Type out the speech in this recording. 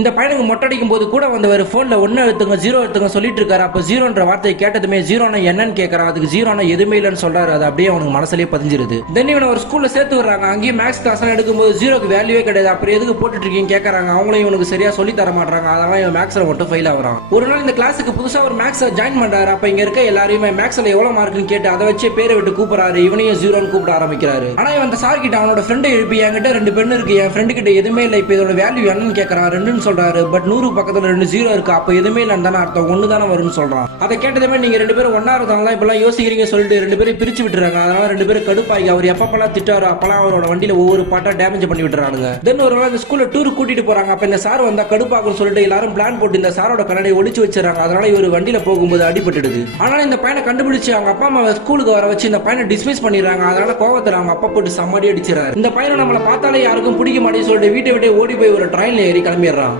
இந்த பையனுக்கு மொட்டை அடிக்கும் போது கூட வந்தவர் போன்ல 1 எழுத்துங்க 0 எழுத்துங்க சொல்லிட்டு இருக்காரு. அப்ப ஜீரோன்ற வார்த்தையை கேட்டதுமே ஜீரோனா என்னன்னு கேட்கறான். அதுக்கு ஜீரோனா எதுவுமே இல்லைன்னு சொல்றாரு. அது அப்படியே அவனுக்கு மனசுலயே பதிஞ்சிருது. தென் இவனை ஒரு ஸ்கூல்ல சேர்த்து விடுறாங்க. அங்கேயும் மேக்ஸ் கிளாஸ் எடுக்கும்போது ஜீரோக்கு வேல்யூவே கிடையாது. அப்புறம் எதுக்கு போட்டுட்டு இருக்கீங்க கேட்கறாங்க. அவங்களும் இவனுக்கு சரியா சொல்லி தர மாட்டாங்க. அதனால இவன் மேக்ஸ்ல மட்டும் ஃபெயில் ஆகுறான். ஒரு நாள் இந்த கிளாஸுக்கு புதுசா ஒரு மேக்ஸ் ஜாயின் பண்றாரு. அப்ப இங்க இருக்க எல்லாரையுமே மேக்ஸ்ல எவ்வளவு மார்க்னு கேட்டு அதை வச்சு பேரை விட்டு கூப்பிடுறாரு. இவனையும் ஜீரோன்னு கூப்பிட ஆரம்பிக்கிறாரு. ஆனா இவன் அந்த சார் கிட்ட அவனோட ஃப்ரெண்டை எழுப்பி என்கிட்ட 2 பெண் இருக்கு, என் ஃப்ரெண்டு கிட்ட எதுவுமே இல்லை, இப்ப இதோட வேல்யூ என்னன்னு கேட்கறான். 2ன்னு சொல்றாரு. பட் 100 பக்கத்துல 2 0 இருக்கு, அப்ப எதுவுமே இல்லன்னு தானே அர்த்தம், 1 தானே வரும்னு சொல்றான். அதை கேட்டதுமே நீங்க 2 பேரும் ஒன்னா இருந்தாங்களா இப்பெல்லாம் யோசிக்கிறீங்க சொல்லிட்டு 2 பேரும் பிரிச்சு விட்டுறாங்க. அதனால 2 பேரும் கடுப்பாகி அவர் எப்பப்பெல்லாம் திட்டாரோ அப்பெல்லாம் அவரோட வண்டியில ஒவ்வொரு பாட்டா டேமேஜ் பண்ணி விட்டுறாங்க. தென் ஒரு நாள் இந்த ஸ்கூல்ல டூர் கூட்டிட்டு போறாங்க. அப்ப இந்த சார் வந்தா கடுப்பாகும் சொல்லிட்டு எல்லாரும் பிளான் போட்டு இந்த சாரோட கண்ணாடியை ஒளிச்சு வச்சிடறாங்க. அதனால இவர் வண்டியில போகும்போது அடிபட்டுடுது. ஆனாலும் இந்த பையனை கண்டுபிடிச்சு அவங்க அப்பா அம்மா ஸ்கூலுக்கு வர வச்சு இந்த பையனை டிஸ்மிஸ் பண்ணிடுறாங்க. அதனால கோவத்துல அவங்க அப்பா போட்டு சமாடி அடிச்சிடறாரு. இந்த பையனை நம்மளை பார்த்தாலே யாருக்கும் பிடிக்க மாட்டேன்னு சொல்லிட்டு வீட்டை விட்டு ஓடி போய் ஒரு ட்ரெயின்ல ஏறி கிளம்பிடுறான்.